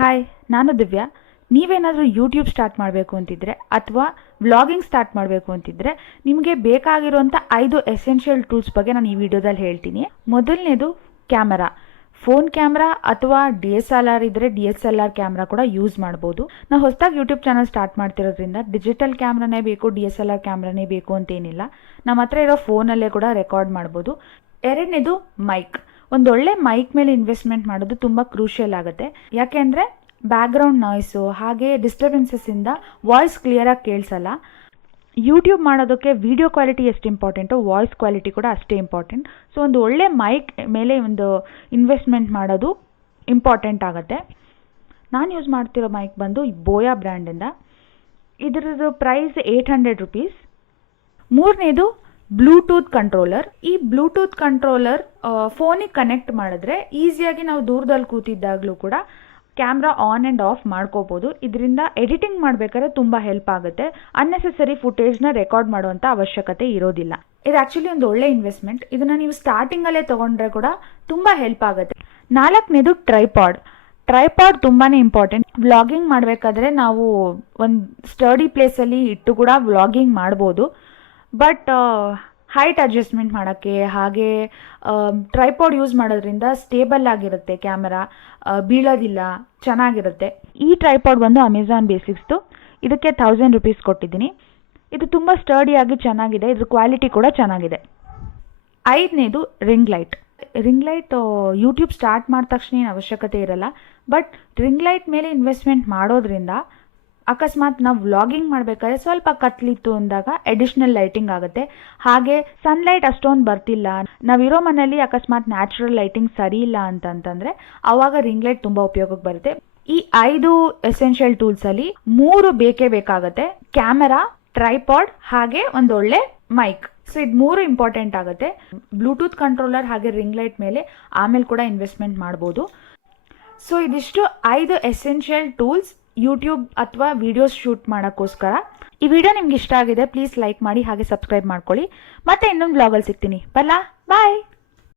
Hi, ನಾನು ದಿವ್ಯಾ. ನೀವೇನಾದರೂ YouTube start ಮಾಡಬೇಕು ಅಂತಿದ್ರೆ ಅಥವಾ ವ್ಲಾಗಿಂಗ್ ಸ್ಟಾರ್ಟ್ ಮಾಡಬೇಕು ಅಂತಿದ್ರೆ ನಿಮಗೆ ಬೇಕಾಗಿರುವಂಥ 5 ಎಸೆನ್ಷಿಯಲ್ ಟೂಲ್ಸ್ ಬಗ್ಗೆ ನಾನು ಈ ವಿಡಿಯೋದಲ್ಲಿ ಹೇಳ್ತೀನಿ. ಮೊದಲನೇದು ಕ್ಯಾಮರಾ. ಫೋನ್ ಕ್ಯಾಮ್ರಾ ಅಥವಾ DSLR ಇದ್ದರೆ DSLR ಕ್ಯಾಮ್ರಾ ಕೂಡ ಯೂಸ್ ಮಾಡ್ಬೋದು. ನಾವು ಹೊಸದಾಗಿ ಯೂಟ್ಯೂಬ್ ಚಾನಲ್ ಸ್ಟಾರ್ಟ್ ಮಾಡ್ತಿರೋದ್ರಿಂದ ಡಿಜಿಟಲ್ ಕ್ಯಾಮ್ರಾನೇ ಬೇಕು, DSLR ಕ್ಯಾಮ್ರಾನೇ ಬೇಕು ಅಂತೇನಿಲ್ಲ. ನಮ್ಮ ಹತ್ರ ಇರೋ ಫೋನಲ್ಲೇ ಕೂಡ ರೆಕಾರ್ಡ್ ಮಾಡ್ಬೋದು. ಎರಡನೇದು ಮೈಕ್. ಒಂದೊಳ್ಳೆ ಮೈಕ್ ಮೇಲೆ ಇನ್ವೆಸ್ಟ್ಮೆಂಟ್ ಮಾಡೋದು ತುಂಬ ಕ್ರೂಷಿಯಲ್ ಆಗುತ್ತೆ. ಯಾಕೆ ಅಂದರೆ ಬ್ಯಾಕ್ಗ್ರೌಂಡ್ ನಾಯ್ಸು ಹಾಗೆ ಡಿಸ್ಟರ್ಬೆನ್ಸಸ್ಸಿಂದ ವಾಯ್ಸ್ ಕ್ಲಿಯರಾಗಿ ಕೇಳಿಸಲ್ಲ. ಯೂಟ್ಯೂಬ್ ಮಾಡೋದಕ್ಕೆ ವಿಡಿಯೋ ಕ್ವಾಲಿಟಿ ಎಷ್ಟು ಇಂಪಾರ್ಟೆಂಟೋ ವಾಯ್ಸ್ ಕ್ವಾಲಿಟಿ ಕೂಡ ಅಷ್ಟೇ ಇಂಪಾರ್ಟೆಂಟ್. ಸೊ ಒಂದು ಒಳ್ಳೆ ಮೈಕ್ ಮೇಲೆ ಒಂದು ಇನ್ವೆಸ್ಟ್ಮೆಂಟ್ ಮಾಡೋದು ಇಂಪಾರ್ಟೆಂಟ್ ಆಗುತ್ತೆ. ನಾನು ಯೂಸ್ ಮಾಡ್ತಿರೋ ಮೈಕ್ ಬಂದು ಬೋಯಾ ಬ್ರ್ಯಾಂಡಿಂದ. ಇದರದ್ದು ಪ್ರೈಸ್ 800 ರುಪೀಸ್. ಮೂರನೇದು ಬ್ಲೂಟೂತ್ ಕಂಟ್ರೋಲರ್. ಈ ಬ್ಲೂಟೂತ್ ಕಂಟ್ರೋಲರ್ ಫೋನಿಗೆ ಕನೆಕ್ಟ್ ಮಾಡಿದ್ರೆ ಈಸಿಯಾಗಿ ನಾವು ದೂರದಲ್ಲಿ ಕೂತಿದ್ದಾಗಲೂ ಕೂಡ ಕ್ಯಾಮ್ರಾ ಆನ್ ಆ್ಯಂಡ್ ಆಫ್ ಮಾಡ್ಕೋಬೋದು. ಇದರಿಂದ ಎಡಿಟಿಂಗ್ ಮಾಡಬೇಕಾದ್ರೆ ತುಂಬ ಹೆಲ್ಪ್ ಆಗುತ್ತೆ. ಅನ್ನೆಸೆಸರಿ ಫುಟೇಜ್ನ ರೆಕಾರ್ಡ್ ಮಾಡುವಂಥ ಅವಶ್ಯಕತೆ ಇರೋದಿಲ್ಲ. ಇದು ಆ್ಯಕ್ಚುಲಿ ಒಂದು ಒಳ್ಳೆ ಇನ್ವೆಸ್ಟ್ಮೆಂಟ್. ಇದನ್ನು ನೀವು ಸ್ಟಾರ್ಟಿಂಗಲ್ಲೇ ತೊಗೊಂಡ್ರೆ ಕೂಡ ತುಂಬ ಹೆಲ್ಪ್ ಆಗುತ್ತೆ. ನಾಲ್ಕನೇದು ಟ್ರೈಪಾಡ್ ತುಂಬಾ ಇಂಪಾರ್ಟೆಂಟ್. ವ್ಲಾಗಿಂಗ್ ಮಾಡಬೇಕಾದ್ರೆ ನಾವು ಒಂದು ಸ್ಟಡಿ ಪ್ಲೇಸಲ್ಲಿ ಇಟ್ಟು ಕೂಡ ವ್ಲಾಗಿಂಗ್ ಮಾಡ್ಬೋದು. ಬಟ್ ಹೈಟ್ ಅಡ್ಜಸ್ಟ್ಮೆಂಟ್ ಮಾಡೋಕ್ಕೆ ಹಾಗೆ ಟ್ರೈಪಾಡ್ ಯೂಸ್ ಮಾಡೋದ್ರಿಂದ ಸ್ಟೇಬಲ್ ಆಗಿರುತ್ತೆ ಕ್ಯಾಮರಾ, ಬೀಳೋದಿಲ್ಲ, ಚೆನ್ನಾಗಿರುತ್ತೆ. ಈ ಟ್ರೈಪಾಡ್ ಬಂದು ಅಮೆಝಾನ್ ಬೇಸಿಕ್ಸ್ದು. ಇದಕ್ಕೆ 1000 ರುಪೀಸ್ ಕೊಟ್ಟಿದ್ದೀನಿ. ಇದು ತುಂಬ ಸ್ಟಡಿಯಾಗಿ ಚೆನ್ನಾಗಿದೆ. ಇದ್ರ ಕ್ವಾಲಿಟಿ ಕೂಡ ಚೆನ್ನಾಗಿದೆ. ಐದನೇದು ರಿಂಗ್ ಲೈಟ್. ಯೂಟ್ಯೂಬ್ ಸ್ಟಾರ್ಟ್ ಮಾಡಿದ ತಕ್ಷಣ ಏನು ಅವಶ್ಯಕತೆ ಇರಲ್ಲ. ಬಟ್ ರಿಂಗ್ ಲೈಟ್ ಮೇಲೆ ಇನ್ವೆಸ್ಟ್ಮೆಂಟ್ ಮಾಡೋದ್ರಿಂದ ಅಕಸ್ಮಾತ್ ನಾವು ವ್ಲಾಗಿಂಗ್ ಮಾಡಬೇಕಾದ್ರೆ ಸ್ವಲ್ಪ ಕತ್ಲಿತ್ತು ಅಂದಾಗ ಅಡಿಷ್ನಲ್ ಲೈಟಿಂಗ್ ಆಗುತ್ತೆ. ಹಾಗೆ ಸನ್ಲೈಟ್ ಅಷ್ಟೊಂದು ಬರ್ತಿಲ್ಲ, ನಾವಿರೋ ಮನೆಯಲ್ಲಿ ಅಕಸ್ಮಾತ್ ನ್ಯಾಚುರಲ್ ಲೈಟಿಂಗ್ ಸರಿ ಇಲ್ಲ ಅಂತಂದರೆ ಆವಾಗ ರಿಂಗ್ ಲೈಟ್ ತುಂಬ ಉಪಯೋಗಕ್ಕೆ ಬರುತ್ತೆ. ಈ 5 ಎಸೆನ್ಷಿಯಲ್ ಟೂಲ್ಸಲ್ಲಿ 3 ಬೇಕೇ ಬೇಕಾಗುತ್ತೆ. ಕ್ಯಾಮೆರಾ, ಟ್ರೈಪಾಡ್ ಹಾಗೆ ಒಂದೊಳ್ಳೆ ಮೈಕ್. ಸೊ ಇದು 3 ಇಂಪಾರ್ಟೆಂಟ್ ಆಗುತ್ತೆ. ಬ್ಲೂಟೂತ್ ಕಂಟ್ರೋಲರ್ ಹಾಗೆ ರಿಂಗ್ ಲೈಟ್ ಮೇಲೆ ಆಮೇಲೆ ಕೂಡ ಇನ್ವೆಸ್ಟ್ಮೆಂಟ್ ಮಾಡ್ಬೋದು. ಸೊ ಇದಿಷ್ಟು 5 ಎಸೆನ್ಷಿಯಲ್ ಟೂಲ್ಸ್ ಯೂಟ್ಯೂಬ್ ಅಥವಾ ವಿಡಿಯೋಸ್ ಶೂಟ್ ಮಾಡೋಕ್ಕೋಸ್ಕರ. ಈ ವಿಡಿಯೋ ನಿಮ್ಗೆ ಇಷ್ಟ ಆಗಿದೆ, ಪ್ಲೀಸ್ ಲೈಕ್ ಮಾಡಿ ಹಾಗೆ ಸಬ್ಸ್ಕ್ರೈಬ್ ಮಾಡ್ಕೊಳ್ಳಿ. ಮತ್ತೆ ಇನ್ನೊಂದು ವ್ಲಾಗಲ್ಲಿ ಸಿಗ್ತೀನಿ. ಬಾಯ್.